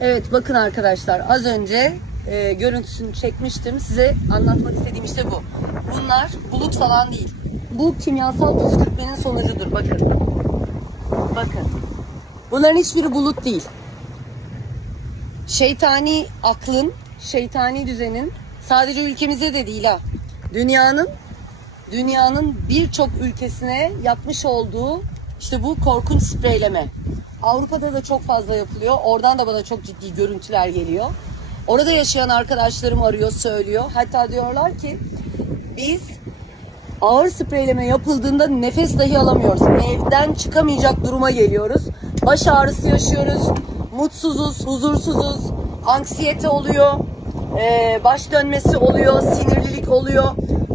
Evet bakın arkadaşlar az önce e, görüntüsünü çekmiştim. Size anlatmak istediğim işte bu. Bunlar bulut falan değil. Bu kimyasal püskürtmenin sonucudur. Bakın. Bakın. Bunların hiçbiri bulut değil. Şeytani aklın, şeytani düzenin sadece ülkemize de değil ha. Dünyanın dünyanın birçok ülkesine yapmış olduğu işte bu korkunç spreyleme. Avrupa'da da çok fazla yapılıyor. Oradan da bana çok ciddi görüntüler geliyor. Orada yaşayan arkadaşlarım arıyor, söylüyor. Hatta diyorlar ki biz ağır spreyleme yapıldığında nefes dahi alamıyoruz. Evden çıkamayacak duruma geliyoruz. Baş ağrısı yaşıyoruz. Mutsuzuz, huzursuzuz. Anksiyete oluyor. ee, baş dönmesi oluyor. Sinirlilik oluyor.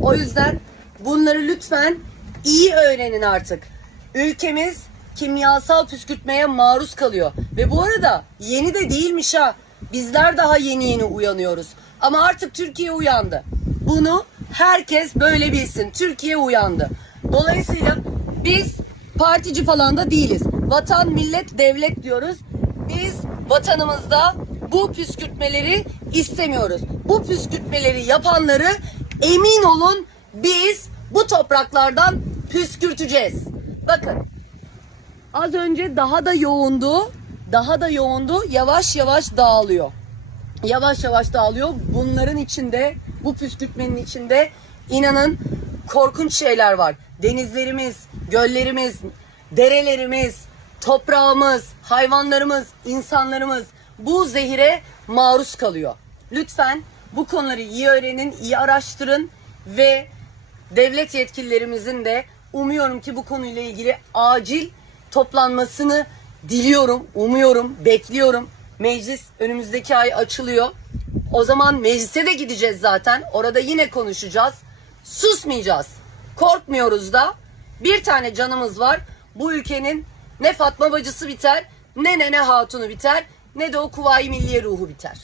O yüzden bunları lütfen iyi öğrenin artık. Ülkemiz kimyasal püskürtmeye maruz kalıyor. Ve bu arada yeni de değilmiş ha. Bizler daha yeni yeni uyanıyoruz. Ama artık Türkiye uyandı. Bunu herkes böyle bilsin. Türkiye uyandı. Dolayısıyla biz partici falan da değiliz. Vatan, millet, devlet diyoruz. Biz vatanımızda bu püskürtmeleri istemiyoruz. Bu püskürtmeleri yapanları emin olun biz bu topraklardan püskürteceğiz. Bakın az önce daha da yoğundu. Daha da yoğundu. Yavaş yavaş dağılıyor yavaş yavaş dağılıyor. Bunların içinde, bu püskürtmenin içinde inanın korkunç şeyler var. Denizlerimiz, göllerimiz, derelerimiz, toprağımız, hayvanlarımız, insanlarımız bu zehire maruz kalıyor. Lütfen bu konuları iyi öğrenin, iyi araştırın ve devlet yetkililerimizin de umuyorum ki bu konuyla ilgili acil toplanmasını diliyorum, umuyorum, bekliyorum. Meclis önümüzdeki ay açılıyor. O zaman meclise de gideceğiz zaten. Orada yine konuşacağız. Susmayacağız. Korkmuyoruz da. Bir tane canımız var. Bu ülkenin ne Fatma bacısı biter, ne Nene Hatunu biter, ne de o Kuvayi Milliye ruhu biter.